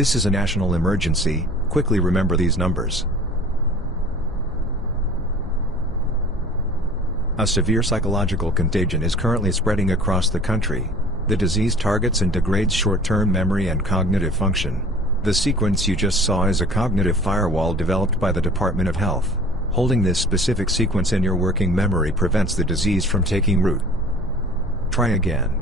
This is a national emergency. Quickly remember these numbers. A severe psychological contagion is currently spreading across the country. The disease targets and degrades short-term memory and cognitive function. The sequence you just saw is a cognitive firewall developed by the Department of Health. Holding this specific sequence in your working memory prevents the disease from taking root. Try again.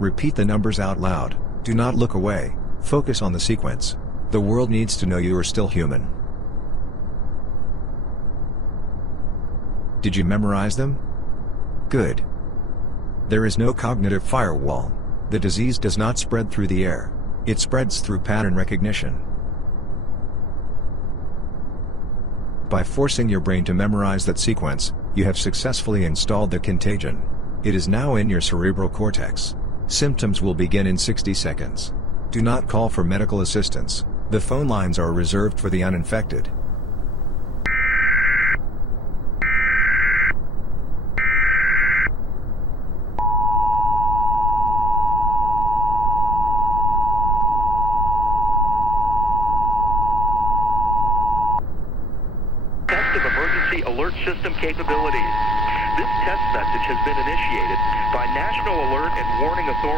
Repeat the numbers out loud. Do not look away. Focus on the sequence. The world needs to know you are still human. Did you memorize them? Good. There is no cognitive firewall. The disease does not spread through the air. It spreads through pattern recognition. By forcing your brain to memorize that sequence, you have successfully installed the contagion. It is now in your cerebral cortex. Symptoms will begin in 60 seconds. Do not call for medical assistance. The phone lines are reserved for the uninfected. Emergency alert system capabilities. This test message has been initiated by National Alert and Warning Authority.